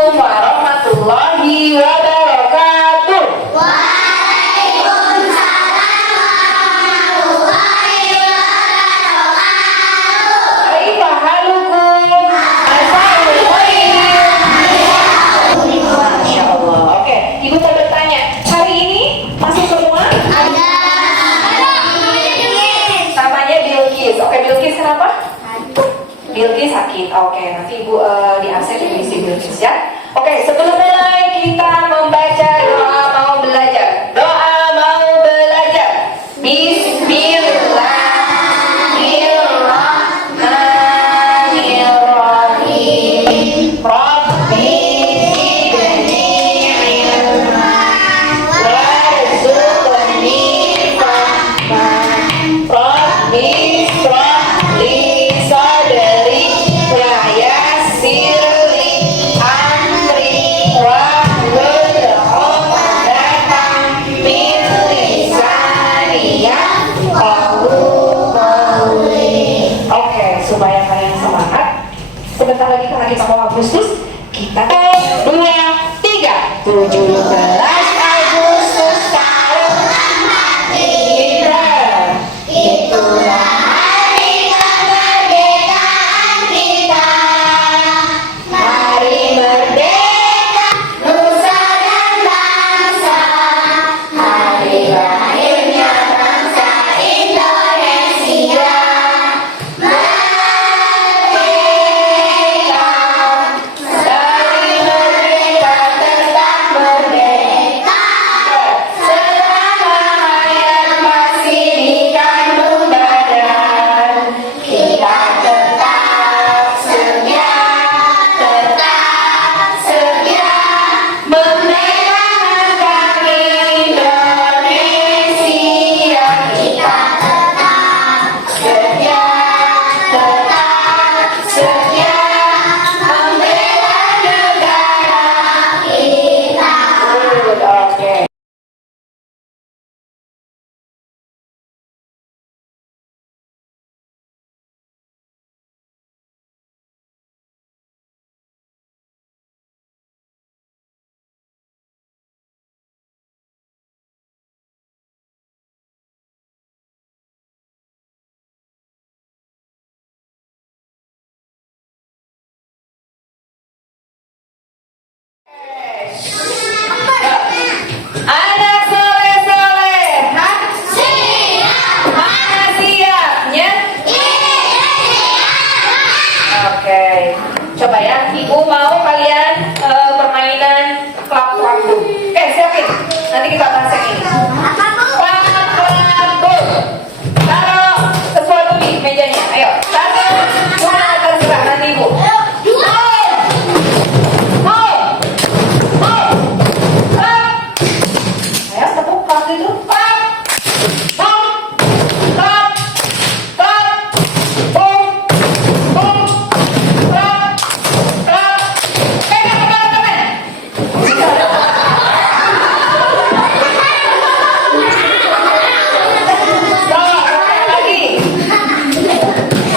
Assalamualaikum warahmatullahi wabarakatuh. Kaifa halukum? Masya Allah. Oke, Ibu mau bertanya, hari ini masuk semua? Ada. Namanya Bilqis. Oke, Bilqis kenapa? Bilqis sakit. Oke, nanti Ibu di absen Ibu isi Bilqis ya. Oke, sebelum mulai kita membaca doa mau belajar. Doa mau belajar. Bismillahirrahmanirrahim. Rabbi zidni ilman warzuqni fahman. Rabbi ishrah li sadri wa yassir li amri wahlul 'uqdatam min lisani yafqahu qawli. Oke, supaya kalian semangat, sebentar lagi karena kita mau Agustus, kita 2, 3, 17 Agustus tahun kita. Itulah hari kemerdekaan kita. Mari merdeka, nusa dan bangsa. Hari lahirnya bangsa Indonesia. Merdeka, dari merdeka tetap merdeka. Selama hayat masih di kandung badan, kita tetap setia membelakan Indonesia. Kita tetap setia membela negara kita. Oke. Anak soleh-solehah, mana siapnya? Oke, coba ya, Ibu mau kalian permainan klap waktu. Siapin, nanti kita bahas yang ini. Klap waktu. Taruh sesuatu di mejanya. Ayo, 1, 2, terserah nanti Ibu. Ayo, tepuk waktu itu. Klap, bom, klap, klap, bom, bom, klap, klap. Pegang kepala teman.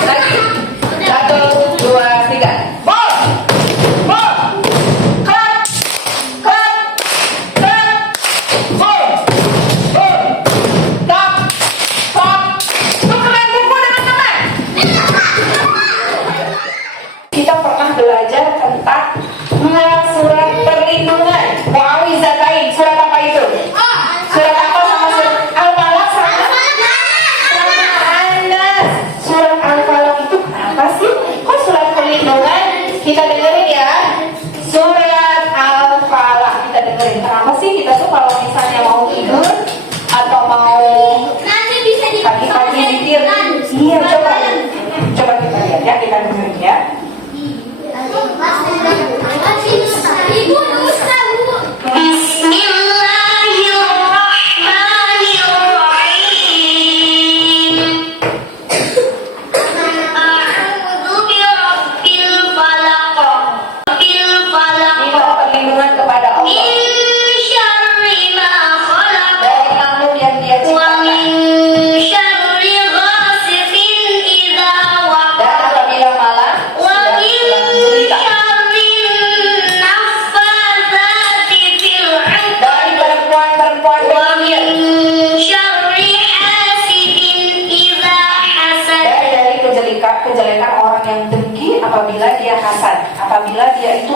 Lagi. 1, 2, 3. Bom, bom, klap, klap, klap, bom, bom, klap, klap. Tukeran buku dengan teman. Kita pernah belajar tentang surat perlindungan. Muawizatain. Surat apa itu? Surat apa sama surat Al-Falaq sama An-Nas. Surat Al-Falaq itu apa sih? Kok surat perlindungan? Kita dengerin ya. Surat Al-Falaq kita dengerin. Kenapa sih kita tuh kalau misalnya mau tidur atau mau Nanti bisa pagi-pagi mikir? Iya, coba kita lihat ya, kita dengerin ya. Ibu dosa, Bu. Bismillahirrahmanirrahim. A'udzu birabbil falaq. Ini perlindungan kepada Allah Min syarri ma khalaq. apabila dia hasad, apabila dia itu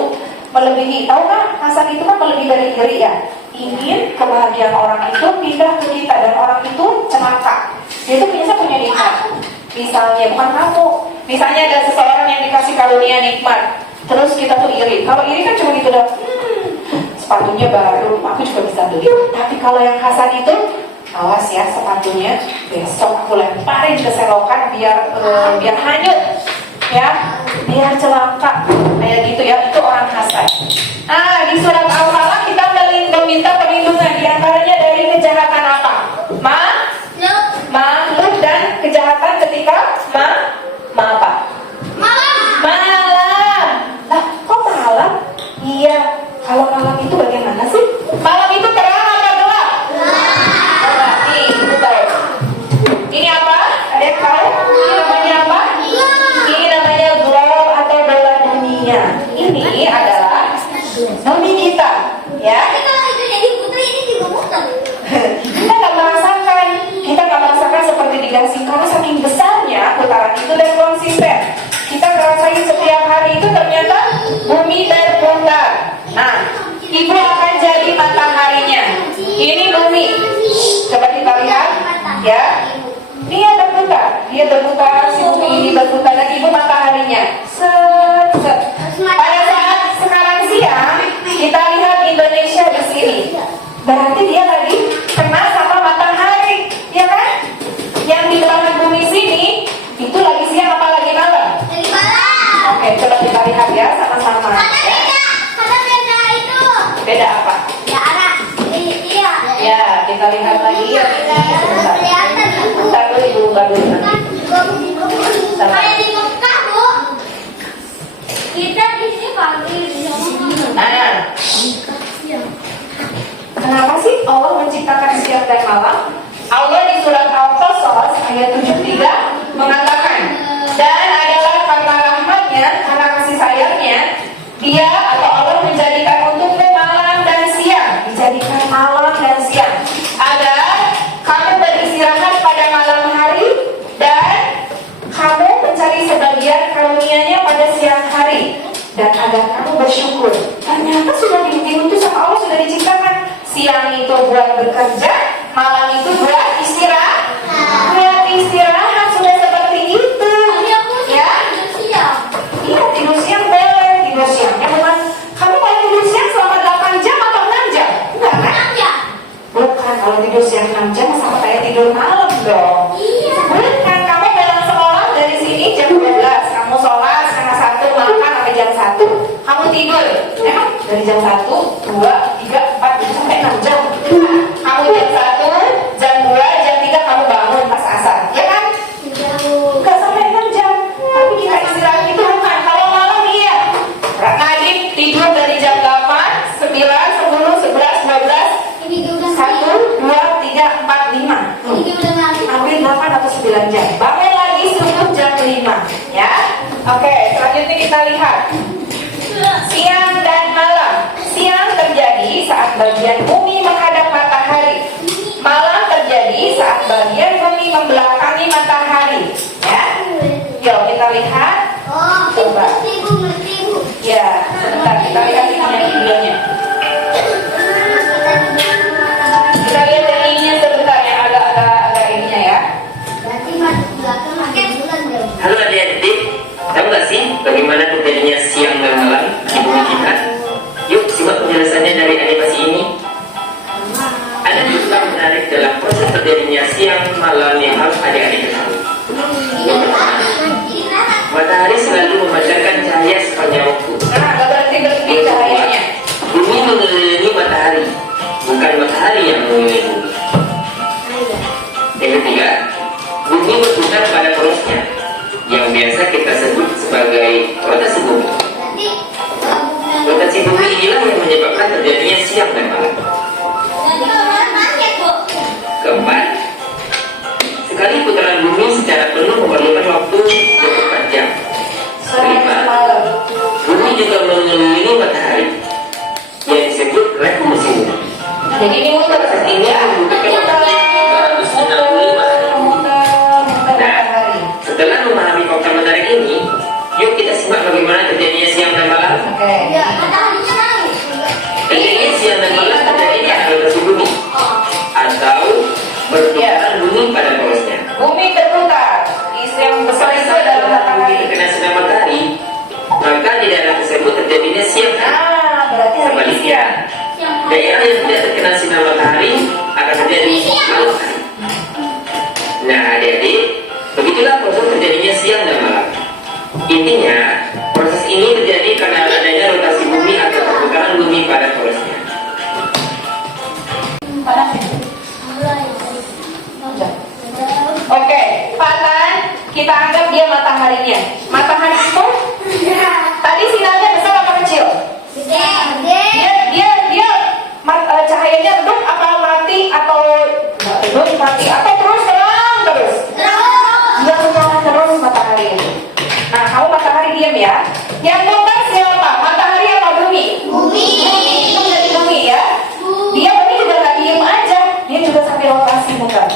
melebihi. Tahu nggak, hasad itu kan melebihi dari iri ya. Ingin kebahagiaan orang itu pindah ke kita dan orang itu celaka. Dia itu punya nikmat. Misalnya bukan kamu, misalnya ada seseorang yang dikasih karunia nikmat, terus kita tuh iri. Kalau iri kan cuma gitu dah. Sepatunya baru, aku juga bisa beli. Tapi kalau yang hasad itu, awas ya sepatunya, besok aku lemparin ke selokan biar hanyut, ya, biar celaka, kayak gitu ya. Itu orang hasad. Nah, di surat Al-Falaq kita meminta perlindungan diantaranya dari kejahatan apa? Makhluk dan kejahatan ketika apa? Malam. Lah, kok malam? Iya. Kalau malam itu bagaimana sih? Malam itu terang atau gelap? Gelap. Nih, betul. Ini apa? Ada yang tahu? Ini namanya apa? Ini namanya glow atau bola dunia. Ini adalah bumi kita, ya. Tapi kalau itu jadi putri ini juga muter. Kita nggak merasakan seperti digasing karena saking besarnya putaran itu dan konsisten. Kita ngerasain setiap hari itu ternyata bumi berputar. Nah, ibu akan jadi mataharinya. Ini bumi. Coba kita lihat, ya. Dia berputar, si bumi ini berputar dan ibu mataharinya. Set. Pada saat sekarang siang, kita lihat Indonesia di sini. Berarti dia lagi kena sama matahari, ya kan? Yang di belahan bumi sini itu lagi siang apa lagi malam? Lagi malam. Oke, coba kita lihat ya sama-sama. Karena beda itu. Beda apa? Ya arah. Iya. Ya, kita lihat lagi ya. Kelihatan. Bentar dulu ibu buka dulu. Kayak di Mekah, Bu. Kita di sini pagi. Nah, kenapa sih Allah menciptakan siang dan malam? Allah di surat Al-Qasas ayat 73 mengatakan, dan adalah karena rahmatnya, karena kasih sayangnya, dia atau Allah menjadikan untukmu malam dan siang, dijadikan malam dan siang, agar kamu beristirahat pada malam hari dan kamu mencari sebagian karunia-Nya pada siang hari, dan agar kamu bersyukur. Ternyata sudah diutus sama Allah, sudah diciptakan. Siang itu buat bekerja, malam itu buat istirahat. Buat istirahat sudah seperti itu. Ya? Iya, tidur siang boleh. Tidur siangnya bukan kamu mau tidur siang selama 8 jam atau 6 jam? Enggak kan? Bukan, kalau tidur siang 6 jam sama kayak tidur malam dong. Bukan, kamu pulang sekolah dari sini jam 12, kamu sholat setengah 1, makan sampai jam 1, kamu tidur. Emang dari jam 1, 2, 3, 4 sampai 6 jam. Kamu jam 1, jam 2, jam 3 kamu bangun pas asar, ya kan? Enggak sampai 6 jam. Tapi kita istirahat itu bukan. Kalau malam iya. Nadine tidur dari jam 8, 9, 10, 11, 12, 1, 2, 3, 4, 5. Hampir 8 atau 9 jam. Bangun lagi subuh jam 5, ya. Oke, selanjutnya kita lihat siang dan malam. Siang terjadi saat bagian bumi menghadap matahari. Malam terjadi saat bagian bumi membelakangi matahari. Ya, yuk kita lihat. Coba. Ya, sebentar kita lihat videonya. Kita lihat yang ininya sebentar ya, agak ininya ya. Halo adik-adik, tahu gak sih bagaimana terjadinya siang dan malam di bumi kita? Yuk simak penjelasannya dari animasi ini. Ada dua menarik dalam proses terjadinya siang malam yang harus adik-adik ketahui. Matahari selalu memancarkan cahaya sepanjang waktu. Nah, agak berhenti cahayanya. Bumi mengelilingi matahari, bukan matahari yang mengelilingi bumi. Yang ketiga, bumi berputar pada porosnya, yang biasa kita sebut sebagai rotasi bumi. Rotasi bumi inilah yang menyebabkan terjadinya siang dan malam. Keempat, sekali putaran bumi secara penuh memerlukan waktu 24 jam. Kelima, bumi juga mengelilingi matahari, yang disebut revolusi bumi. Jadi ini muter Ini membutuhkan waktu 365 hari. Nah, setelah memahami fakta menarik ini, yuk kita simak bagaimana Oke. Mataharinya naik. Terjadinya siang dan malam terjadinya rotasi bumi atau pertukaran bumi pada porosnya. Bumi berputar. Isu yang besar itu adalah Bumi matahari. terkena sinar matahari, maka di daerah tersebut terjadinya siang. Nah, berarti hari ini Sebaliknya, siang. daerah yang tidak terkena sinar matahari akan terjadi malam hari. Nah, adik-adik, begitulah proses terjadinya siang dan malam. Intinya, proses ini terjadi karena adanya rotasi bumi atau perputaran bumi pada porosnya. Oke, Patan, kita anggap dia mataharinya. Matahari itu tadi sinarnya besar apa kecil? Cahayanya redup apa mati atau redup mati atau terus terang terus? Dia terang terus matahari itu. Nah, kamu matahari diam ya. Yang mutar siapa? Matahari apa bumi? Itu menjadi bumi ya. Dia bumi juga nggak diem aja. Dia juga sambil rotasi muter.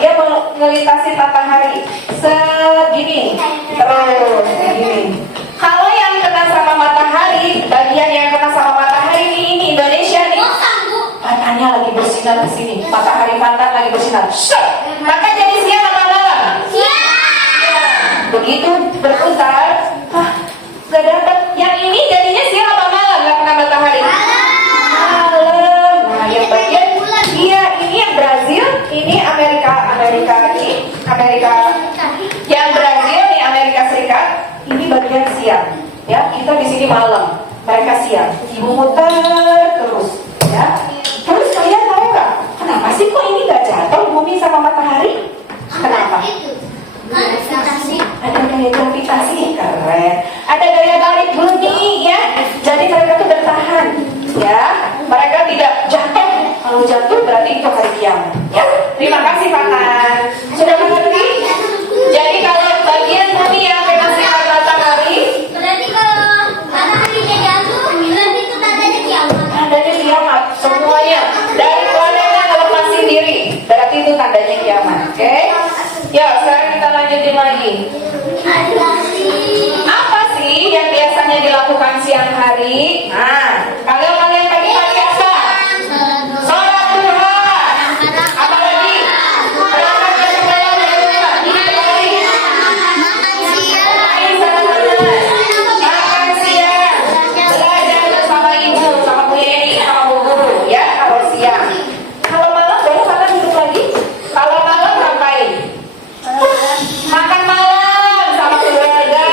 Dia melintasi matahari segini terus begini. Kalau yang kena sama matahari, bagian yang kena sama matahari ini Indonesia nih. Matanya lagi bersinar ke sini. Matahari pantat lagi bersinar. Maka jadi siang apa malam? Begitu berputar, gak dapat. Yang ini jadinya siang apa malam? Gak kena matahari. Malam. Nah, yang bagian iya ini yang Brazil, ini Amerika ini Amerika. Yang Brazil ini Amerika Serikat, ini bagian siang. Ya, kita di sini malam, mereka siang. Ibu muter terus, ya. Terus kalian tahu nggak? Kenapa sih kok ini nggak jatuh bumi sama matahari? Kenapa? Ada gaya gravitasi, keren. Ada gaya tarik bumi, ya. Jadi mereka tuh bertahan, ya. Mereka tidak jatuh. Kalau jatuh berarti itu hari kiamat, ya. Terima kasih Patan. Sudah mengerti? Jadi kalau bagian bumi yang kena sinar matahari, Berarti kalau mataharinya jatuh, berarti itu tandanya kiamat. tandanya kiamat semuanya. Dari planetnya ngelepasin diri, berarti itu tandanya kiamat. Oke? Ya, sekarang kita lanjutin lagi. Apa sih yang biasanya dilakukan siang hari? Nah, kalian pagi apa? Sholat duha. Apa lagi? Berangkat ke sekolah dari rumah. Main sama teman. Makan siang. Belajar bersama ibu, sama Bu Yeni, sama Bu Guru. Ya, kalau siang. Kalau malam baru makan duduk lagi. Kalau malam ngapain? Makan malam sama keluarga,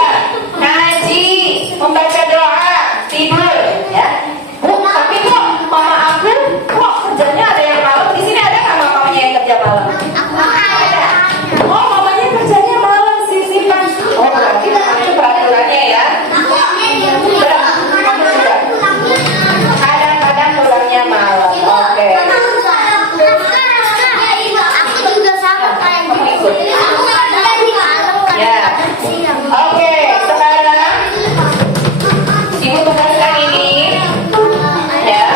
ngaji, membaca doa, tidur, ya. Bu, tapi kok mama aku kok kerjanya ada yang malam? Di sini ada nggak mamanya yang kerja malam? Oh, mamanya kerjanya malam sisipan. Oh, berarti itu peraturannya ya. Kamu juga. Kadang-kadang pulangnya malam. Oke. Oke, sekarang ibu tugaskan ini, ya.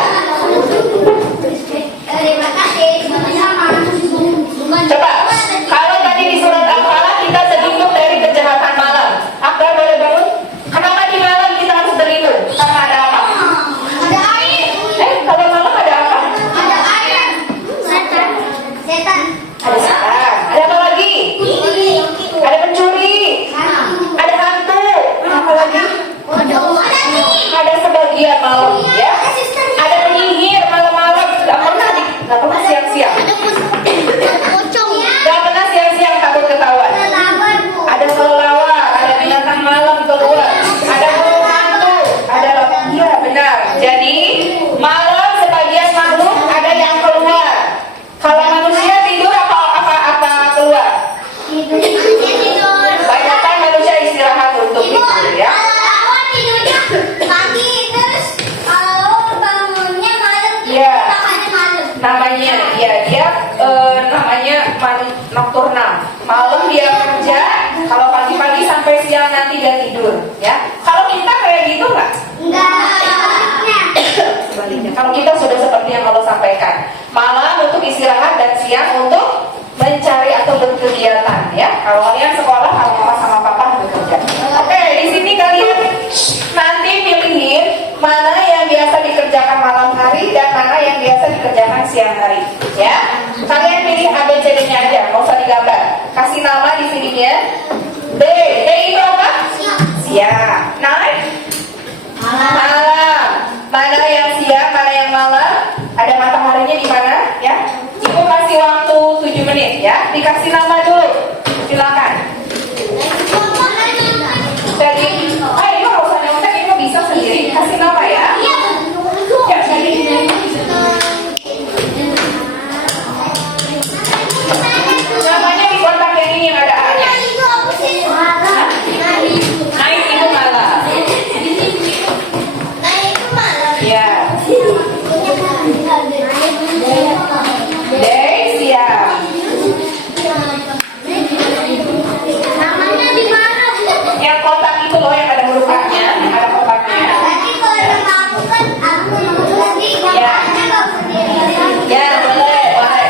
Coba, kalau tadi di surat Al-Falaq kita terlindung dari kejahatan malam. Akbar boleh bangun? Kenapa di malam kita harus terlindung? Karena ada apa? Kalau malam ada apa? Ada setan. Ada apa lagi? Ada pencuri. Ada hantu. Apa lagi? Ada sebagian malam, ya. Ada penyihir malam-malam. Gak pernah siang-siang. Gak pernah siang-siang takut ketahuan. Ada kelelawar, ada binatang malam keluar, ada burung hantu, ada iya benar. Jadi malam sebagian makhluk ada yang keluar. Kalau manusia tidur apa keluar? Banyakkan manusia istirahat untuk tidur, ya. Namanya nokturnal. Malam dia kerja, kalau pagi-pagi sampai siang nanti dia tidur, ya. Kalau kita kayak gitu nggak? Sebaliknya, kalau kita sudah seperti yang Allah sampaikan, malam untuk istirahat dan siang untuk mencari atau berkegiatan, ya. Kalau kalian sekolah, kalau mama sama papa bekerja. Oke, di sini kalian nanti pilihin Kasih nama di sininya. D. D itu apa? Siang. Night? Malam. Mana yang siang, mana yang malam? Ada mataharinya di mana? Ya. Ibu kasih waktu 7 menit ya. Dikasih nama dulu. Silakan. Jadi, ini nggak usah nyontek, ini mah bisa sendiri. Kasih nama ya. Ya, jadi. Namanya di kotak yang ini yang ada A-nya. Naik itu malam. Ya. Day siang. Namanya di mana, Bu? Yang kotak itu loh yang ada huruf A-nya, yang ada kotaknya. Tapi kalau nama aku kan aku lagi Ya. namanya nggak sendiri. Ya, boleh, boleh.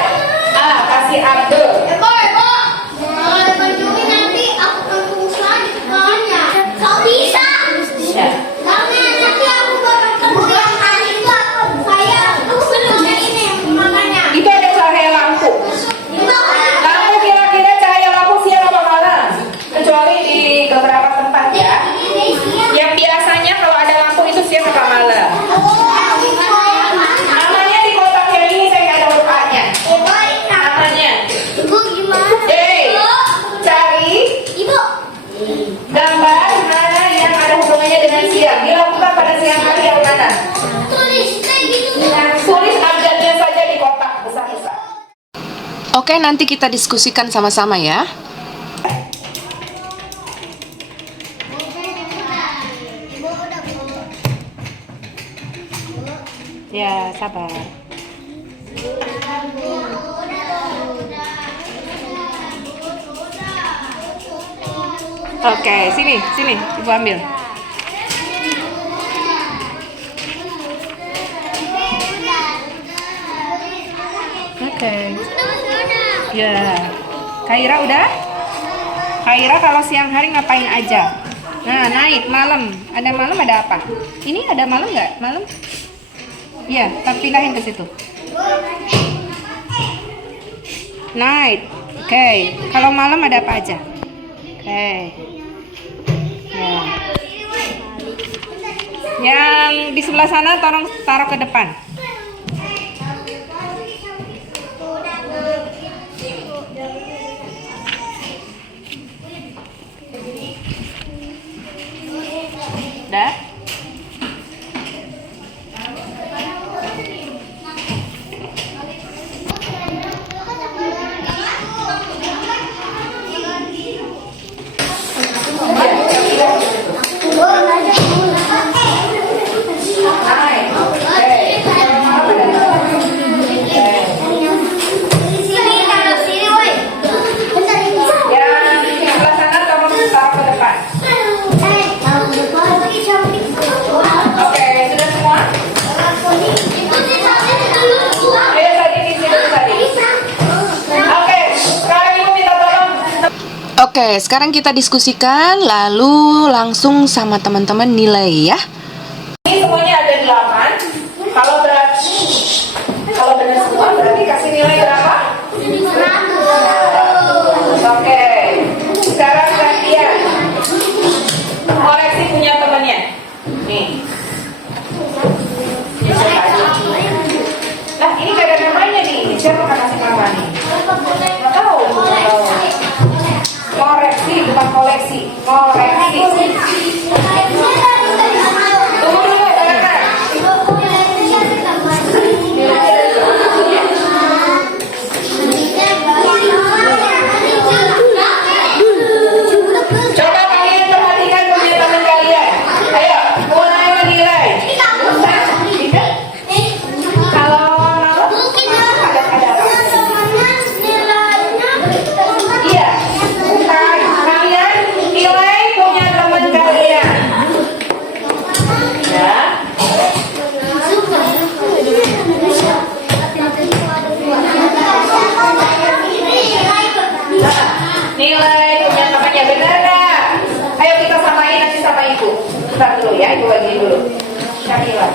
Ah, kasih Abdul. Eko, kalau kunjungi nanti aku ketemu lagi sekolahnya. Kau bisa? Ya. Karena nanti aku bakal ketemu yang hari itu aku sebelumnya ini makanya. Itu ada cahaya lampu. Lampu kira-kira cahaya lampu siang apa malam? Kecuali di beberapa tempat ya. Yang biasanya kalau ada lampu itu siang apa malam? Namanya di kotak yang ini saya nggak ada huruf A-nya. Namanya. Ibu gimana? Cari Ibu. gambar mana yang ada hubungannya dengan siang. Dilakukan pada siang hari yang mana? Tulis kayak gitu. Tulis adatnya saja di kotak besar-besar. Oke, nanti kita diskusikan sama-sama ya. Ya, sabar. Oke, sini, Ibu ambil. Oke. Ya. Kaira udah? Kaira kalau siang hari ngapain aja? Nah, naik malam. Ada malam ada apa? Ini ada malam nggak? Malam? Iya, tak pindahin ke situ. Night. Oke. Kalau malam ada apa aja? Oke. Ya. Yang di sebelah sana tolong taruh ke depan. Udah? Oke, sekarang kita diskusikan lalu langsung sama teman-teman nilai ya. Ini semuanya ada 8. Kalau benar semua berarti kasih nilai berapa? 100. Oke. Sekarang gantian. Koreksi punya temannya. Nih. Nah, ini gak ada namanya nih. Siapa akan kasih nama nih? Nggak tahu. Koreksi bukan koleksi. Koreksi. Tunggu dulu, silakan. Coba kalian perhatikan punya teman kalian. Ayo, mulai menilai. Kalau ada apa? Iya, bukan. Kalian nilai punya teman kalian. Ya. Nilai punya temannya benar nggak? Ayo kita samain nanti sama ibu. Bentar dulu ya, ibu bagi dulu. Kamila.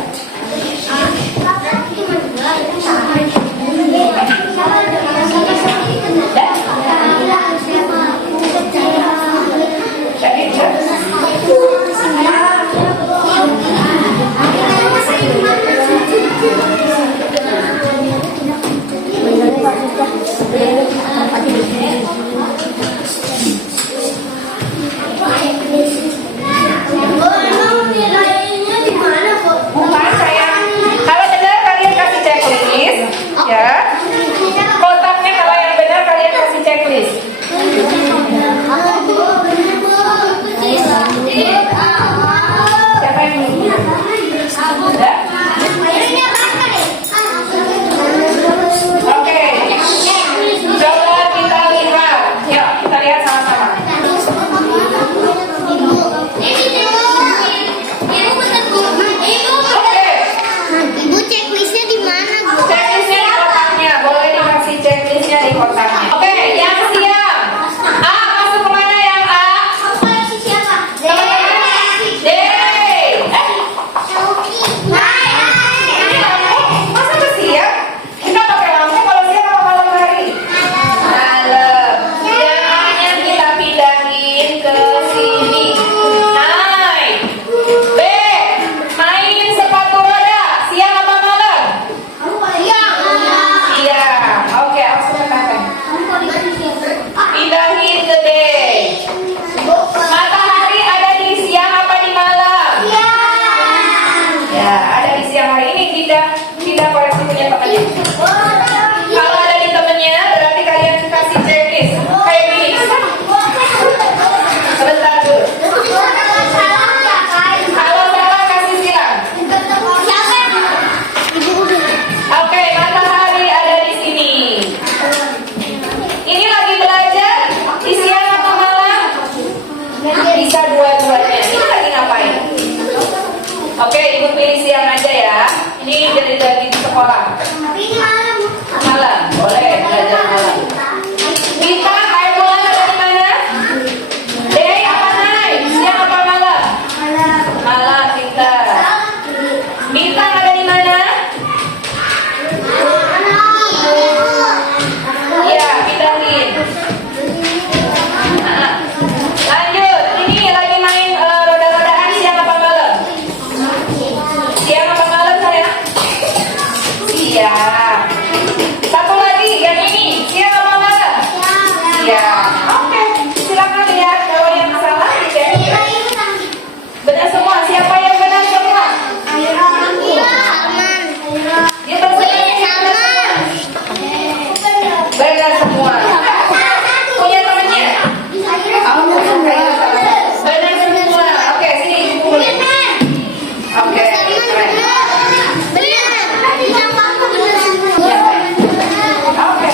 pindah koreksi punya temannya. Kalau ada di temennya, berarti kalian kasih checklist kayak gini. Sebentar dulu. Kalau salah kasih silang. Oke, matahari ada di sini. Ini lagi belajar di siang atau malam? Bisa dua-duanya. Ini lagi ngapain? Oke, ibu pilih siang aja ya. Ini dari di sekolah. Malam, boleh belajar malam. Kita air bulan ada di mana? Day apa night? Siang apa malam? Malam, pintar. Bintang ada di mana? Iya, pindahin. Nah, lanjut. Ini lagi main roda-rodaan siang apa malam? Siang apa malam saya? Siang. Satu lagi, yang ini siang apa malam? Siang. Oke, silakan lihat kalau yang salah dicek. Benar semua. Siapa yang benar semua? Dia bersedia. Benar semua. Punya temannya? Benar semua. Oke, sini. Oke, keren. Oke.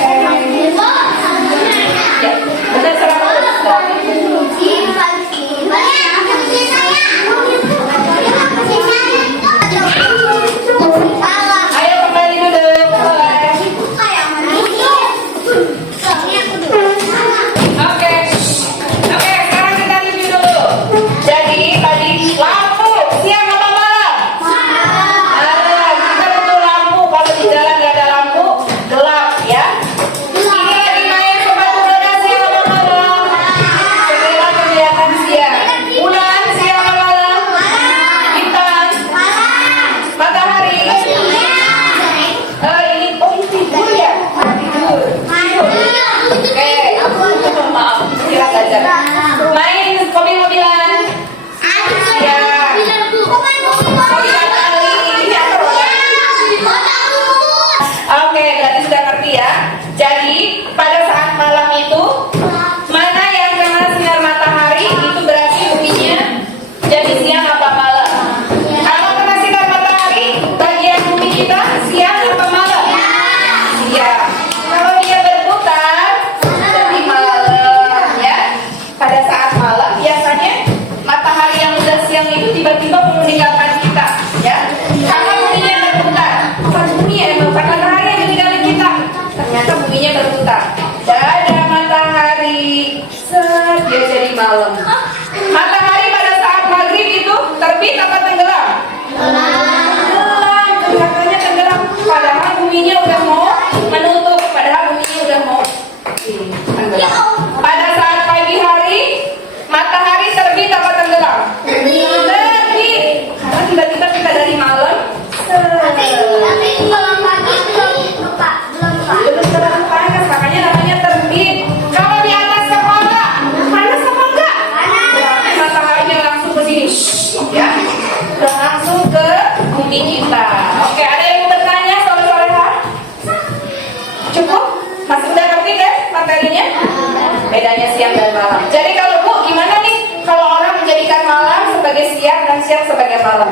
Ya, benar 100. Ayo kembali dulu. Oke, sekarang kita review dulu. Jadi tadi lampu siang apa malam? Kita butuh lampu. Kalau di jalan nggak ada lampu, gelap ya. Ini lagi main sepatu roda siang apa malam? Segera kelihatan siang. Bulan siang apa malam? Bintang, matahari. Ini tidur ya? Tidur. Oke, maaf, kira saja. Main mobil-mobilan. Mobilan kali ini apa roda? Oke, berarti sudah ngerti ya. Jadi pada saat malam itu, mana yang kena sinar matahari itu berarti buminya jadi siang apa malam. Kalau kena sinar matahari, bagian bumi kita siang apa malam? Siang. Kalau dia berputar, jadi malam ya. Pada saat malam biasanya matahari yang udah siang itu tiba-tiba meninggalkan kita ya. Karena buminya berputar. Bukan bumi ya, bukan matahari yang meninggalkan kita. Ternyata buminya berputar. Dadah matahari, set dia jadi malam. Matahari pada saat maghrib itu terbit apa tenggelam? Tenggelam, kelihatannya tenggelam. Padahal buminya udah mau menutup, padahal buminya udah mau tenggelam. Pada saat pagi hari, matahari terbit apa tenggelam? Terbit. Karena tiba-tiba kita dari malam, belum terlalu panas, makanya namanya terbit. Kalau di atas sekolah, panas apa enggak? Berarti mataharinya langsung ke sini, ya, dan langsung ke bumi kita. Oke, ada yang mau bertanya soal soleha? Cukup? Masih udah ngerti kan materinya? Bedanya siang dan malam. Jadi kalau Bu, gimana nih kalau orang menjadikan malam sebagai siang dan siang sebagai malam?